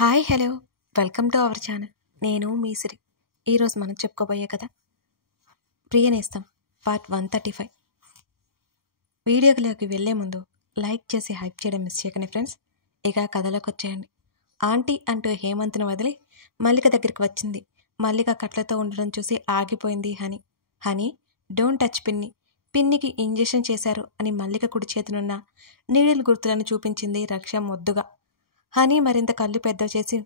Hi hello welcome to our channel. నేను మీ సిరి. ఈరోజు మనం చెప్పుకోబోయే కథ ప్రియనేస్తం పార్ట్ 135. వీడియోలోకి వెళ్లే ముందు లైక్ చేసి హైప్ చేయడం మిస్ చేయకండి ఫ్రెండ్స్. ఇక కథలోకి వచ్చేయండి. ఆంటీ అంటూ హేమంత్ను వదిలి మల్లిక దగ్గరికి వచ్చింది. మల్లిక కట్లతో ఉండడం చూసి ఆగిపోయింది హనీ. హనీ డోంట్ టచ్ పిన్ని, పిన్నికి ఇంజెక్షన్ చేశారు అని మల్లిక కుడి చేతినున్న నీడిల్ గుర్తులను చూపించింది రక్ష మొద్దుగా. హనీ మరింత కళ్ళు పెద్ద చేసి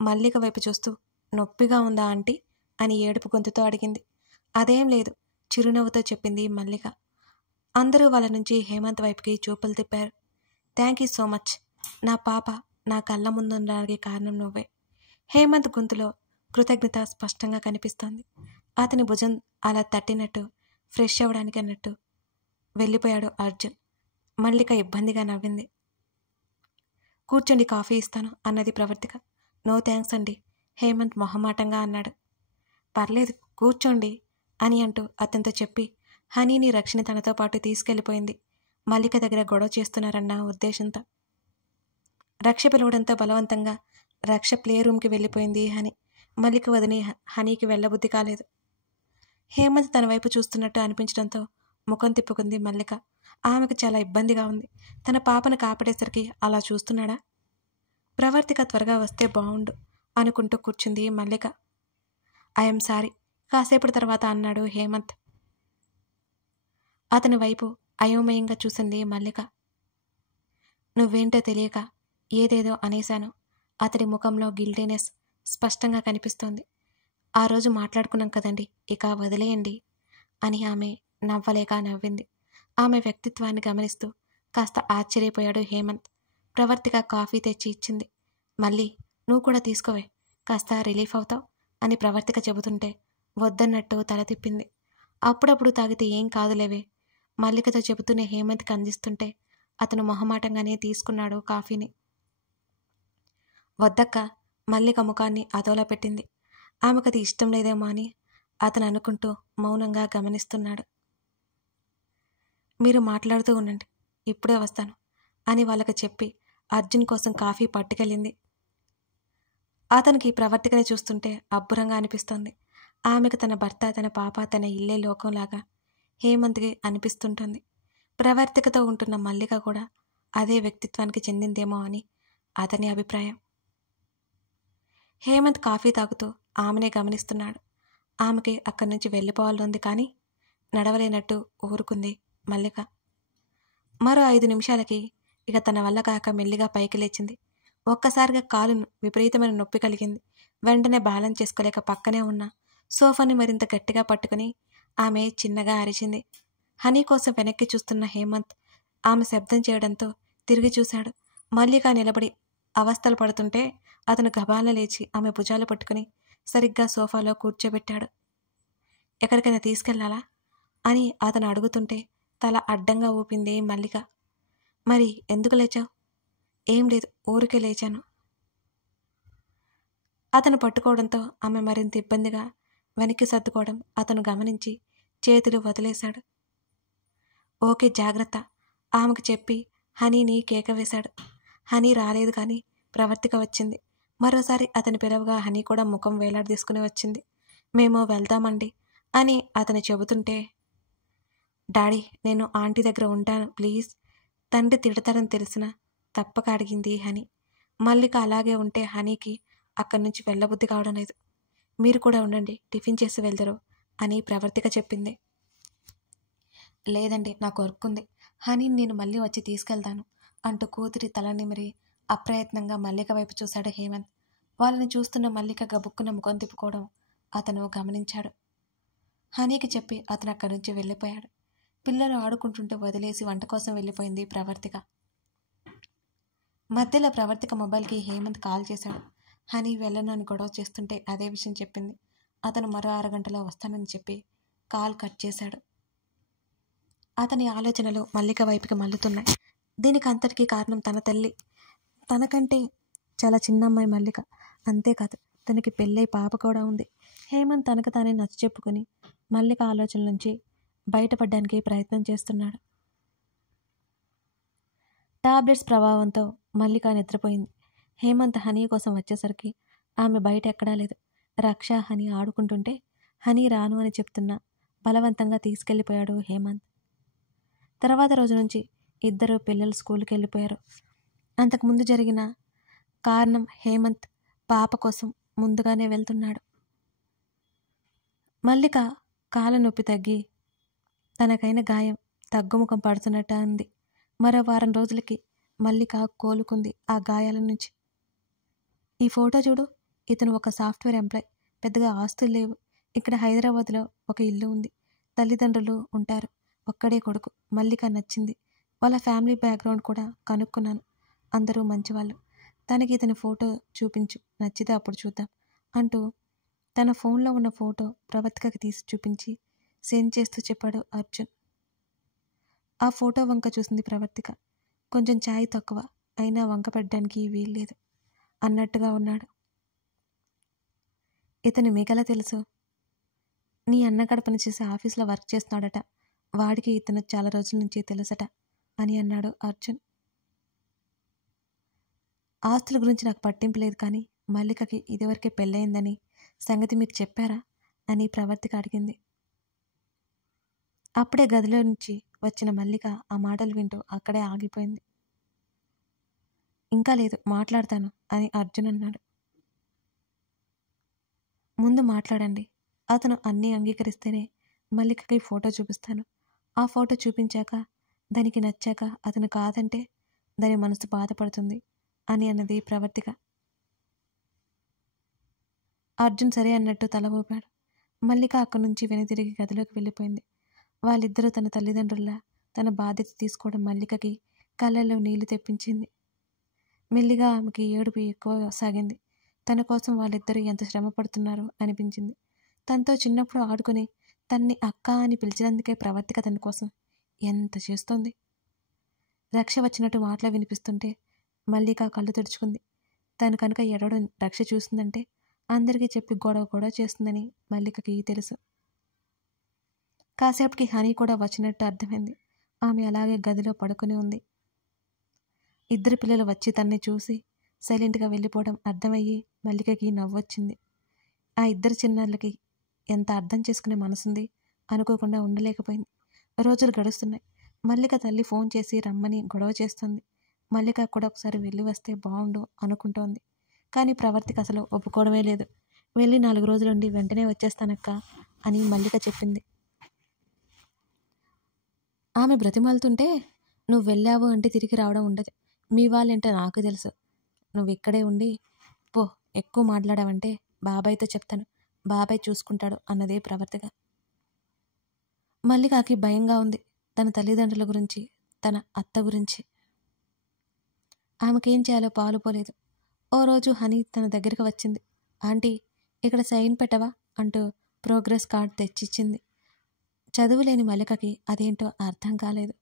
మల్లిక వైపు చూస్తూ నొప్పిగా ఉందా ఆంటీ అని ఏడుపు గొంతుతో అడిగింది. అదేం లేదు, చిరునవ్వుతో చెప్పింది మల్లిక. అందరూ వాళ్ళ నుంచి హేమంత్ వైపుకి చూపులు తిప్పారు. థ్యాంక్ యూ సో మచ్, నా పాప నా కళ్ళ ముందుండడానికి కారణం నువ్వే. హేమంత్ గొంతులో కృతజ్ఞత స్పష్టంగా కనిపిస్తోంది. అతని భుజం అలా తట్టినట్టు ఫ్రెష్ అవ్వడానికి అన్నట్టు వెళ్ళిపోయాడు అర్జున్. మల్లిక ఇబ్బందిగా నవ్వింది. కూర్చోండి, కాఫీ ఇస్తాను అన్నది ప్రవర్తిక. నో థ్యాంక్స్ అండి, హేమంత్ మొహమాటంగా అన్నాడు. పర్లేదు కూర్చోండి అని అంటూ అతనితో చెప్పి హనీని రక్షని తనతో పాటు తీసుకెళ్లిపోయింది. మల్లిక దగ్గర గొడవ చేస్తున్నారన్న ఉద్దేశంతో. రక్ష పిలవడంతో బలవంతంగా రక్ష ప్లే రూమ్కి వెళ్ళిపోయింది హనీ. మల్లిక వదిని హనీకి వెళ్ళబుద్ధి కాలేదు. హేమంత్ తన వైపు చూస్తున్నట్టు అనిపించడంతో ముఖం తిప్పుకుంది మల్లిక. ఆమెకు చాలా ఇబ్బందిగా ఉంది. తన పాపను కాపాడేసరికి అలా చూస్తున్నాడా? ప్రవర్తిక త్వరగా వస్తే బావుండు అనుకుంటూ కూర్చుంది మల్లిక. ఐఎమ్ సారీ, కాసేపటి తర్వాత అన్నాడు హేమంత్. అతని వైపు అయోమయంగా చూసింది మల్లిక. నువ్వేంటో తెలియక ఏదేదో అనేశాను. అతడి ముఖంలో గిల్టీనెస్ స్పష్టంగా కనిపిస్తోంది. ఆ రోజు మాట్లాడుకున్నాం కదండి, ఇక వదిలేయండి అని ఆమె నవ్వలేక నవ్వింది. ఆమె వ్యక్తిత్వాన్ని గమనిస్తూ కాస్త ఆశ్చర్యపోయాడు హేమంత్. ప్రవర్తిక కాఫీ తెచ్చి ఇచ్చింది. మళ్ళీ నువ్వు కూడా తీసుకోవే, కాస్త రిలీఫ్ అవుతావు అని ప్రవర్తిక చెబుతుంటే వద్దన్నట్టు తల తిప్పింది. అప్పుడప్పుడు తాగితే ఏం కాదులేవే మల్లికతో చెబుతూనే హేమంత్కి అందిస్తుంటే అతను మొహమాటంగానే తీసుకున్నాడు కాఫీని. వద్దక్క, మల్లిక ముఖాన్ని అదోలా పెట్టింది. ఆమెకది ఇష్టం లేదేమో అని అతను అనుకుంటూ మౌనంగా గమనిస్తున్నాడు. మీరు మాట్లాడుతూ ఉండండి, ఇప్పుడే వస్తాను అని వాళ్ళకి చెప్పి అర్జున్ కోసం కాఫీ పట్టుకెళ్ళింది. అతనికి ప్రవర్తికనే చూస్తుంటే అబ్బురంగా అనిపిస్తోంది. ఆమెకు తన భర్త, తన పాప, తన ఇల్లే లోకంలాగా హేమంత్కి అనిపిస్తుంటుంది. ప్రవర్తికతో ఉంటున్న మల్లిక కూడా అదే వ్యక్తిత్వానికి చెందిందేమో అని అతని అభిప్రాయం. హేమంత్ కాఫీ తాగుతూ ఆమెనే గమనిస్తున్నాడు. ఆమెకి అక్కడి నుంచి వెళ్ళిపోవాలనుంది, కానీ నడవలేనట్టు ఊరుకుంది మల్లిక. మరో 5 నిమిషాలకి ఇక తన వల్ల కాక మెల్లిగా పైకి లేచింది. ఒక్కసారిగా కాలు విపరీతమైన నొప్పి కలిగింది. వెంటనే బ్యాలెన్స్ చేసుకోలేక పక్కనే ఉన్న సోఫాని మరింత గట్టిగా పట్టుకుని ఆమె చిన్నగా అరిచింది. హనీ కోసం వెనక్కి చూస్తున్న హేమంత్ ఆమె శబ్దం చేయడంతో తిరిగి చూశాడు. మల్లిక నిలబడి అవస్థలు పడుతుంటే అతను గబాలన లేచి ఆమె భుజాలు పట్టుకుని సరిగ్గా సోఫాలో కూర్చోబెట్టాడు. ఎక్కడికైనా తీసుకెళ్లాలా అని అతను అడుగుతుంటే తల అడ్డంగా ఊపింది మల్లిక. మరి ఎందుకు లేచావు? ఏం లేదు, ఊరికే లేచాను. అతను పట్టుకోవడంతో ఆమె మరింత ఇబ్బందిగా వెనక్కి సర్దుకోవడం అతను గమనించి చేతులు వదిలేశాడు. ఓకే, జాగ్రత్త ఆమెకు చెప్పి హనీని కేక వేశాడు. హనీ రాలేదు, కానీ ప్రవర్తిక వచ్చింది. మరోసారి అతని పిలవగా హనీ కూడా ముఖం వేలాడదీసుకుని వచ్చింది. మేము వెళ్దామండి అని అతను చెబుతుంటే, డాడీ నేను ఆంటీ దగ్గర ఉంటాను ప్లీజ్, తండ్రి తిడతారని తెలిసినా తప్పక అడిగింది హనీ. మల్లిక అలాగే ఉంటే హనీకి అక్కడి నుంచి వెళ్ళబుద్ధి కావడం లేదు. మీరు కూడా ఉండండి, టిఫిన్ చేసి వెళ్దరు అని ప్రవర్తిక చెప్పింది. లేదండి, నాకు వర్క్ ఉంది, హనీని నేను మళ్ళీ వచ్చి తీసుకెళ్తాను అంటూ కూతురి తల నిమిరి అప్రయత్నంగా మల్లిక వైపు చూశాడు హేమంత్. వాళ్ళని చూస్తున్న మల్లిక గబుక్కున ముఖం తిప్పుకోవడం అతను గమనించాడు. హనీకి చెప్పి అతను అక్కడి నుంచి వెళ్ళిపోయాడు. పిల్లలు ఆడుకుంటుంటే వదిలేసి వంట కోసం వెళ్ళిపోయింది ప్రవర్తిక. మధ్యలో ప్రవర్తిక మొబైల్కి హేమంత్ కాల్ చేశాడు. హనీ వెళ్ళను అని గొడవ చేస్తుంటే అదే విషయం చెప్పింది. అతను మరో 6 గంటలో వస్తానని చెప్పి కాల్ కట్ చేశాడు. అతని ఆలోచనలు మల్లిక వైపుకి మల్లుతున్నాయి. దీనికి అంతటికీ కారణం తన తల్లి. తనకంటే చాలా చిన్న అమ్మాయి మల్లిక. అంతేకాదు, తనకి పెళ్ళై పాప కూడా ఉంది. హేమంత్ తనకు తానే నచ్చ చెప్పుకుని మల్లిక ఆలోచనల నుంచి బయటపడడానికి ప్రయత్నం చేస్తున్నాడు. టాబ్లెట్స్ ప్రభావంతో మల్లిక నిద్రపోయింది. హేమంత్ హనీ కోసం వచ్చేసరికి ఆమె బయట ఎక్కడా లేదు. రక్ష, హనీ ఆడుకుంటుంటే హనీ రాను అని చెప్తున్నా బలవంతంగా తీసుకెళ్ళిపోయాడు హేమంత్. తర్వాత రోజు నుంచి ఇద్దరు పిల్లలు స్కూల్కి వెళ్ళిపోయారు. అంతకుముందు జరిగిన కారణం హేమంత్ పాప కోసం ముందుగానే వెళ్తున్నాడు. మల్లిక కాళ్ళ నొప్పి తగ్గి తనకైన గాయం తగ్గుముఖం పడుతున్నట్టు ఉంది. మరో వారం రోజులకి మల్లిక కోలుకుంది ఆ గాయాల నుంచి. ఈ ఫోటో చూడు, ఇతను ఒక సాఫ్ట్వేర్ ఎంప్లాయ్, పెద్దగా ఆస్తులు లేవు. ఇక్కడ హైదరాబాద్లో ఒక ఇల్లు ఉంది, తల్లిదండ్రులు ఉంటారు, ఒక్కడే కొడుకు. మల్లిక నచ్చింది. వాళ్ళ ఫ్యామిలీ బ్యాక్గ్రౌండ్ కూడా కనుక్కున్నాను, అందరూ మంచివాళ్ళు. తనకి ఇతని ఫోటో చూపించు, నచ్చితే అప్పుడు చూద్దాం అంటూ తన ఫోన్లో ఉన్న ఫోటో ప్రవర్తికకి తీసి చూపించి సెండ్ చేస్తూ చెప్పాడు అర్జున్. ఆ ఫోటో వంక చూసింది ప్రవర్తిక. కొంచెం ఛాయ్ తక్కువ, అయినా వంక పెట్టడానికి వీల్లేదు అన్నట్టుగా ఉన్నాడు. ఇతను మీకెలా తెలుసు? నీ అన్న కాడ పనిచేసే ఆఫీస్లో వర్క్ చేస్తున్నాడట, వాడికి ఇతను చాలా రోజుల నుంచి తెలుసట అని అన్నాడు అర్జున్. ఆస్తుల గురించి నాకు పట్టింపు లేదు, కానీ మల్లికకి ఇదివరకే పెళ్ళయిందని సంగతి మీకు చెప్పారా అని ప్రవర్తిక అడిగింది. అప్పుడే గదిలో నుంచి వచ్చిన మల్లిక ఆ మాటలు వింటూ అక్కడే ఆగిపోయింది. ఇంకా లేదు, మాట్లాడతాను అని అర్జున్ అన్నాడు. ముందు మాట్లాడండి, అతను అన్నీ అంగీకరిస్తేనే మల్లికకి ఫోటో చూపిస్తాను. ఆ ఫోటో చూపించాక దానికి నచ్చాక అతను కాదంటే దాని మనసు బాధపడుతుంది అని అన్నది ప్రవర్తిక. అర్జున్ సరే అన్నట్టు తల ఊపాడు. మల్లిక అక్కడి నుంచి వెనుతిరిగి గదిలోకి వెళ్ళిపోయింది. వాళ్ళిద్దరూ తన తల్లిదండ్రుల్లా తన బాధ్యత తీసుకోవడం మల్లికకి కళ్ళల్లో నీళ్లు తెప్పించింది. మెల్లిగా ఆమెకి ఏడుపు ఎక్కువ సాగింది. తన కోసం వాళ్ళిద్దరూ ఎంత శ్రమ పడుతున్నారో అనిపించింది. తనతో చిన్నప్పుడు ఆడుకుని తన్ని అక్క అని పిలిచినందుకే ప్రవర్తిక తన కోసం ఎంత చేస్తోంది. రక్ష వచ్చినట్టు మాటలు వినిపిస్తుంటే మల్లిక కళ్ళు తుడుచుకుంది. తను కనుక ఎడవడం రక్ష చూసిందంటే అందరికీ చెప్పి గొడవ చేస్తుందని మల్లికకి తెలుసు. కాసేపటికి హనీ కూడా వచ్చినట్టు అర్థమైంది. ఆమె అలాగే గదిలో పడుకుని ఉంది. ఇద్దరు పిల్లలు వచ్చి తన్ని చూసి సైలెంట్గా వెళ్ళిపోవడం అర్థమయ్యి మల్లికకి నవ్వొచ్చింది. ఆ ఇద్దరు చిన్నాళ్ళకి ఎంత అర్థం చేసుకునే మనసుంది అనుకోకుండా ఉండలేకపోయింది. రోజులు గడుస్తున్నాయి. మల్లిక తల్లి ఫోన్ చేసి రమ్మని గొడవ చేస్తుంది. మల్లిక కూడా ఒకసారి వెళ్ళి వస్తే బాగుండు అనుకుంటోంది. కానీ ప్రవర్తికి అసలు ఒప్పుకోవడమే లేదు. వెళ్ళి 4 రోజులుండి వెంటనే వచ్చేస్తానక్క అని మల్లిక చెప్పింది. ఆమె బ్రతిమాలుతుంటే నువ్వు వెళ్ళావు అంటే తిరిగి రావడం ఉండదు. మీ వాళ్ళంటే నాకు తెలుసు. నువ్వు ఇక్కడే ఉండి పో, ఎక్కువ మాట్లాడావంటే బాబాయ్తో చెప్తాను, బాబాయ్ చూసుకుంటాడు అన్నదే ప్రవర్తిక. మల్లికకి భయంగా ఉంది, తన తల్లిదండ్రుల గురించి, తన అత్త గురించి. ఆమెకేం చేయాలో పాలుపోలేదు. ఓ రోజు హనీ తన దగ్గరికి వచ్చింది. ఆంటీ, ఇక్కడ సైన్ పెట్టవా అంటూ ప్రోగ్రెస్ కార్డ్ తెచ్చిచ్చింది. చదువులేని మల్లికకి అదేంటో అర్థం కాలేదు.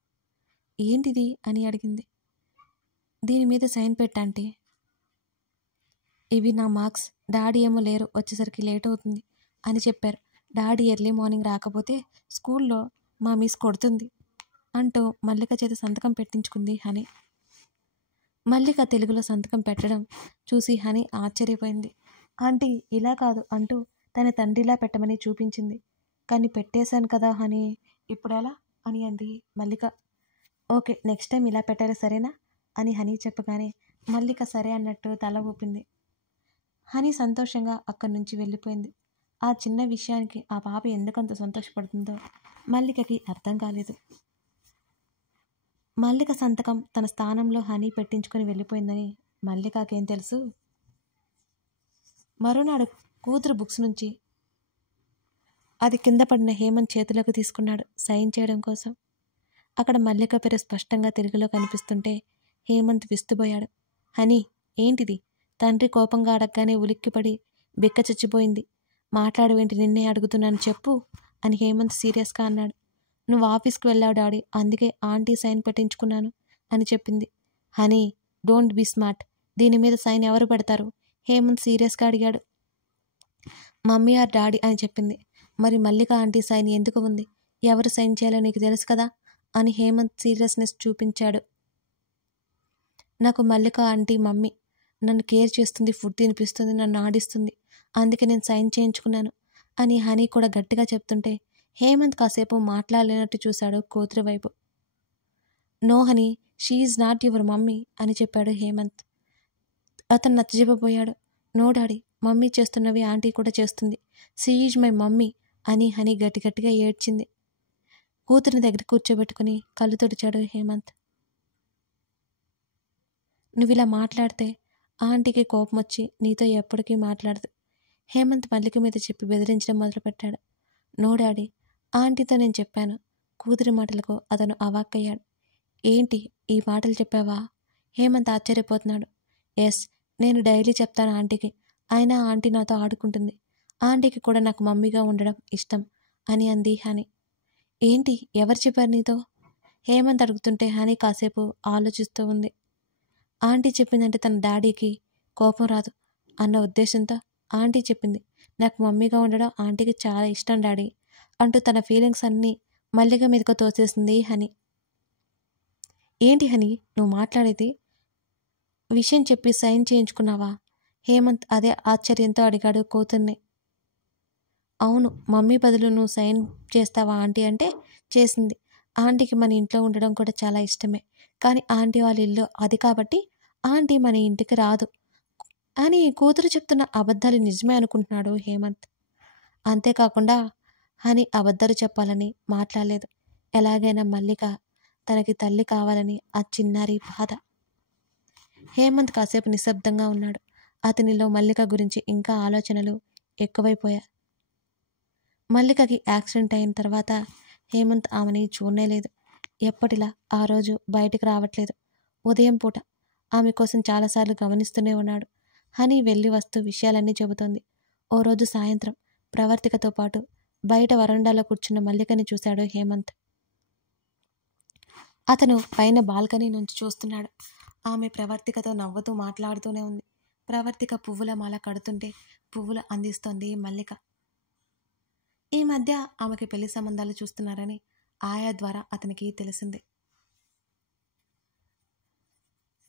ఏంటిది అని అడిగింది. దీని మీద సైన్ పెట్టంటే. ఇవి నా మార్క్స్, డాడీ ఏమో లేరు, వచ్చేసరికి లేట్ అవుతుంది అని చెప్పారు. డాడీ ఎర్లీ మార్నింగ్ రాకపోతే స్కూల్లో మా మిస్ కొడుతుంది అంటూ మల్లిక చేత సంతకం పెట్టించుకుంది హనీ. మల్లిక తెలుగులో సంతకం పెట్టడం చూసి హనీ ఆశ్చర్యపోయింది. ఆంటీ ఇలా కాదు అంటూ తన తండ్రిలా పెట్టమని చూపించింది. కానీ పెట్టేశాను కదా హనీ, ఇప్పుడెలా అని అంది మల్లిక. ఓకే, నెక్స్ట్ టైం ఇలా పెట్టాలి సరేనా అని హనీ చెప్పగానే మల్లిక సరే అన్నట్టు తల ఊపింది. హనీ సంతోషంగా అక్కడి నుంచి వెళ్ళిపోయింది. ఆ చిన్న విషయానికి ఆ పాప ఎందుకంత సంతోషపడుతుందో మల్లికకి అర్థం కాలేదు. మల్లిక సంతకం తన స్థానంలో హనీ పెట్టించుకొని వెళ్ళిపోయిందని మల్లికకేం తెలుసు. మరునాడు కూతురు బుక్స్ నుంచి అది కింద పడిన హేమంత్ చేతిలోకి తీసుకున్నాడు సైన్ చేయడం కోసం. అక్కడ మల్లిక పేరు స్పష్టంగా తెలుగులో కనిపిస్తుంటే హేమంత్ విస్తుపోయాడు. హనీ, ఏంటిది? తండ్రి కోపంగా అడగగానే ఉలిక్కిపడి బిక్క చచ్చిపోయింది. మాట్లాడవేంటి, నిన్నే అడుగుతున్నాను చెప్పు అని హేమంత్ సీరియస్గా అన్నాడు. నువ్వు ఆఫీస్కి వెళ్ళావు డాడీ, అందుకే ఆంటీ సైన్ పెట్టించుకున్నాను అని చెప్పింది. హనీ, డోంట్ బీ స్మార్ట్, దీని మీద సైన్ ఎవరు పెడతారు? హేమంత్ సీరియస్గా అడిగాడు. మమ్మీ ఆర్ డాడీ అని చెప్పింది. మరి మల్లిక ఆంటీ సైన్ ఎందుకు ఉంది? ఎవరు సైన్ చేయాలో నీకు తెలుసు కదా అని హేమంత్ సీరియస్నెస్ చూపించాడు. నాకు మల్లిక ఆంటీ మమ్మీ, నన్ను కేర్ చేస్తుంది, ఫుడ్ తినిపిస్తుంది, నన్ను ఆడిస్తుంది, అందుకే నేను సైన్ చేయించుకున్నాను అని హనీ కూడా గట్టిగా చెప్తుంటే హేమంత్ కాసేపు మాట్లాడలేనట్టు చూశాడు కూతురి వైపు. No Honey, she is not your mummy అని చెప్పాడు హేమంత్. అతను నచ్చజెప్పబోయాడు. నో డాడీ, మమ్మీ చేస్తున్నవి ఆంటీ కూడా చేస్తుంది, షీ ఈజ్ మై మమ్మీ అని హనీ గట్టిగా ఏడ్చింది. కూతురిని దగ్గర కూర్చోబెట్టుకుని కళ్ళు తుడిచాడు హేమంత్. నువ్వు ఇలా మాట్లాడితే ఆంటీకి కోపం వచ్చి నీతో ఎప్పటికీ మాట్లాడదు. హేమంత్ మల్లిక మీద చెప్పి బెదిరించడం మొదలుపెట్టాడు. నో డాడీ, ఆంటీతో నేను చెప్పాను. కూతురి మాటలకు అతను అవాక్కయ్యాడు. ఏంటి ఈ మాటలు చెప్పావా? హేమంత్ ఆశ్చర్యపోతున్నాడు. ఎస్, నేను డైలీ చెప్తాను ఆంటీకి, అయినా ఆంటీ నాతో ఆడుకుంటుంది. ఆంటీకి కూడా నాకు మమ్మీగా ఉండడం ఇష్టం అని అంది హనీ. ఏంటి, ఎవరు చెప్పారు నీతో? హేమంత్ అడుగుతుంటే హనీ కాసేపు ఆలోచిస్తూ ఉంది. ఆంటీ చెప్పిందంటే తన డాడీకి కోపం రాదు అన్న ఉద్దేశంతో ఆంటీ చెప్పింది. నాకు మమ్మీగా ఉండడం ఆంటీకి చాలా ఇష్టం డాడీ అంటూ తన ఫీలింగ్స్ అన్నీ మల్లిక మీదకు తోసేసింది హనీ. ఏంటి హనీ నువ్వు మాట్లాడేది? విషయం చెప్పి సైన్ చేయించుకున్నావా? హేమంత్ అదే ఆశ్చర్యంతో అడిగాడు కూతుర్ని. అవును, మమ్మీ బదులు నువ్వు సైన్ చేస్తావా ఆంటీ అంటే చేసింది. ఆంటీకి మన ఇంట్లో ఉండడం కూడా చాలా ఇష్టమే, కానీ ఆంటీ వాళ్ళ ఇల్లు అది కాబట్టి ఆంటీ మన ఇంటికి రాదు అని కూతురు చెప్తున్న అబద్ధాలు నిజమే అనుకుంటున్నాడు హేమంత్. అంతేకాకుండా హనీ అబద్ధాలు చెప్పాలని మాట్లాడలేదు. ఎలాగైనా మల్లిక తనకి తల్లి కావాలని ఆ చిన్నారి బాధ. హేమంత్ కాసేపు నిశ్శబ్దంగా ఉన్నాడు. అతనిలో మల్లిక గురించి ఇంకా ఆలోచనలు ఎక్కువైపోయాయి. మల్లికకి యాక్సిడెంట్ అయిన తర్వాత హేమంత్ ఆమెని చూడలేదు. ఎప్పటిలా ఆ రోజు బయటికి రావట్లేదు. ఉదయం పూట ఆమె కోసం చాలాసార్లు గమనిస్తూనే ఉన్నాడు. హనీ వెళ్ళి వస్తూ విషయాలన్నీ చెబుతోంది. ఓ రోజు సాయంత్రం ప్రవర్తికతో పాటు బయట వరండాలో కూర్చున్న మల్లికని చూశాడు హేమంత్. అతను పైన బాల్కనీ నుంచి చూస్తున్నాడు. ఆమె ప్రవర్తికతో నవ్వుతూ మాట్లాడుతూనే ఉంది. ప్రవర్తిక పువ్వుల మాల కడుతుంటే పువ్వులు అందిస్తోంది మల్లిక. ఈ మధ్య ఆమెకి పెళ్లి సంబంధాలు చూస్తున్నారని ఆయా ద్వారా అతనికి తెలిసింది.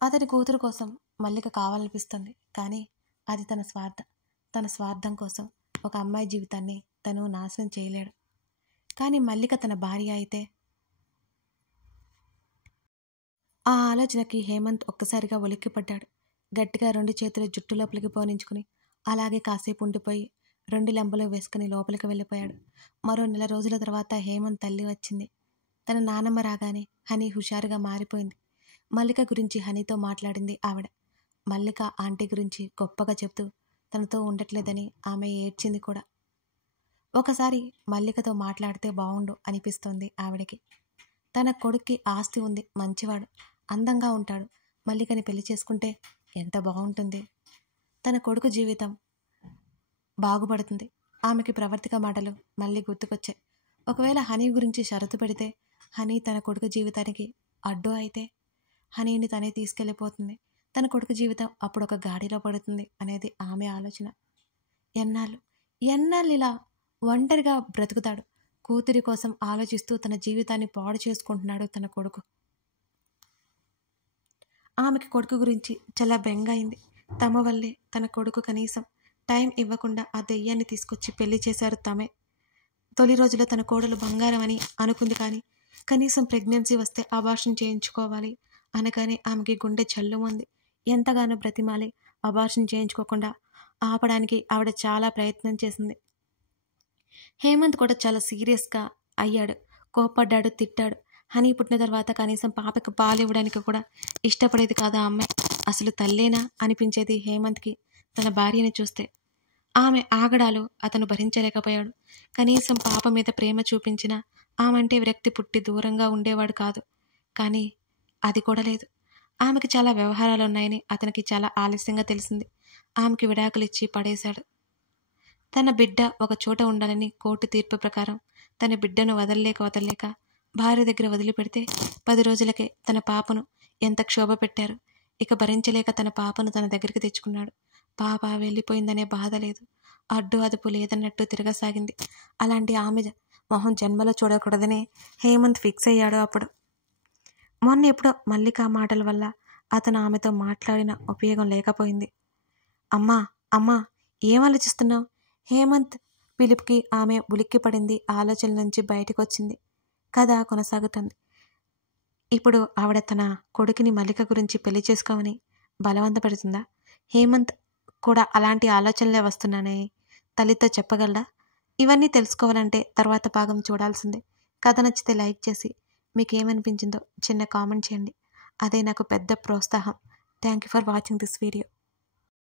అతని కూతురు కోసం మల్లిక కావాలనిపిస్తుంది, కానీ అది తన స్వార్థం కోసం ఒక అమ్మాయి జీవితాన్ని తను నాశనం చేయలేడు. కానీ మల్లిక తన భార్య అయితే. ఆ ఆలోచనకి హేమంత్ ఒక్కసారిగా ఉలిక్కిపడ్డాడు. గట్టిగా 2 చేతులు జుట్టు లోపలికి పోనించుకుని అలాగే కాసేపు ఉండిపోయి 2 లెంబలు వేసుకుని లోపలికి వెళ్ళిపోయాడు. మరో 1 నెల రోజుల తర్వాత హేమంత్ తల్లి వచ్చింది. తన నానమ్మ రాగానే హనీ హుషారుగా మారిపోయింది. మల్లిక గురించి హనీతో మాట్లాడింది ఆవిడ. మల్లిక ఆంటీ గురించి గొప్పగా చెప్తూ తనతో ఉండట్లేదని ఆమె ఏడ్చింది కూడా. ఒకసారి మల్లికతో మాట్లాడితే బాగుండు అనిపిస్తోంది ఆవిడకి. తన కొడుక్కి ఆస్తి ఉంది, మంచివాడు, అందంగా ఉంటాడు. మల్లికని పెళ్లి చేసుకుంటే ఎంత బాగుంటుంది. తన కొడుకు జీవితం బాగుపడుతుంది. ఆమెకి ప్రవర్తిక మాటలు మళ్ళీ గుర్తుకొచ్చాయి. ఒకవేళ హనీ గురించి షరతు పెడితే హనీ తన కొడుకు జీవితానికి అడ్డు అయితే హనీని తనే తీసుకెళ్ళిపోతుంది. తన కొడుకు జీవితం అప్పుడు ఒక గాడిలో పడుతుంది అనేది ఆమె ఆలోచన. ఎన్నాళ్ళు ఇలా ఒంటరిగా బ్రతుకుతాడు? కూతురి కోసం ఆలోచిస్తూ తన జీవితాన్ని పాడు చేసుకుంటున్నాడు తన కొడుకు. ఆమెకి కొడుకు గురించి చాలా బెంగ అయింది. తమ వల్లే తన కొడుకు కనీసం టైం ఇవ్వకుండా ఆ దెయ్యాన్ని తీసుకొచ్చి పెళ్లి చేశారు తమే. తొలి రోజులో తన కోడలు బంగారం అని అనుకుంది, కానీ కనీసం ప్రెగ్నెన్సీ వస్తే అబార్షన్ చేయించుకోవాలి అనగానే ఆమెకి గుండె జల్లుమంది. ఎంతగానో బ్రతిమాలి అబార్షన్ చేయించుకోకుండా ఆపడానికి ఆవిడ చాలా ప్రయత్నం చేసింది. హేమంత్ కూడా చాలా సీరియస్గా అయ్యాడు. కోప్పడ్డాడు, తిట్టాడు. హనీ పుట్టిన తర్వాత కనీసం పాపకి పాలు ఇవ్వడానికి కూడా ఇష్టపడేది కాదు ఆ అమ్మాయి. అసలు తల్లేనా అనిపించేది హేమంత్కి తన భార్యని చూస్తే. ఆమె ఆగడాలు అతను భరించలేకపోయాడు. కనీసం పాప మీద ప్రేమ చూపించినా ఆమెంటే విరక్తి పుట్టి దూరంగా ఉండేవాడు కాదు. కానీ అది కూడా లేదు. ఆమెకి చాలా వ్యవహారాలు ఉన్నాయని అతనికి చాలా ఆలస్యంగా తెలిసింది. ఆమెకి విడాకులు ఇచ్చి పడేశాడు. తన బిడ్డ ఒక చోట ఉండాలని కోర్టు తీర్పు ప్రకారం తన బిడ్డను వదలలేక భార్య దగ్గర వదిలిపెడితే 10 రోజులకే తన పాపను ఎంత క్షోభ పెట్టారు. ఇక భరించలేక తన పాపను తన దగ్గరికి తెచ్చుకున్నాడు. పాప వెళ్ళిపోయిందనే బాధ లేదు, అడ్డు అదుపు లేదన్నట్టు తిరగసాగింది. అలాంటి ఆమె మొహం జన్మలో చూడకూడదనే హేమంత్ ఫిక్స్ అయ్యాడు. అప్పుడు మొన్న ఎప్పుడో మల్లిక మాటల వల్ల అతను ఆమెతో మాట్లాడిన ఉపయోగం లేకపోయింది. అమ్మా అమ్మా ఏం ఆలోచిస్తున్నావు? హేమంత్ పిలుపుకి ఆమె ఉలిక్కిపడింది. ఆలోచన నుంచి బయటకు వచ్చింది. కథ కొనసాగుతుంది. ఇప్పుడు ఆవిడ తన కొడుకుని మల్లిక గురించి పెళ్లి చేసుకోమని బలవంతపెడుతుందా? హేమంత్ కూడా అలాంటి ఆలోచనలే వస్తున్నానని తల్లితో చెప్పగలడా? ఇవన్నీ తెలుసుకోవాలంటే తర్వాత భాగం చూడాల్సిందే. కథ నచ్చితే లైక్ చేసి మీకేమనిపించిందో చిన్న కామెంట్ చేయండి. అదే నాకు పెద్ద ప్రోత్సాహం. Thank you for watching this video.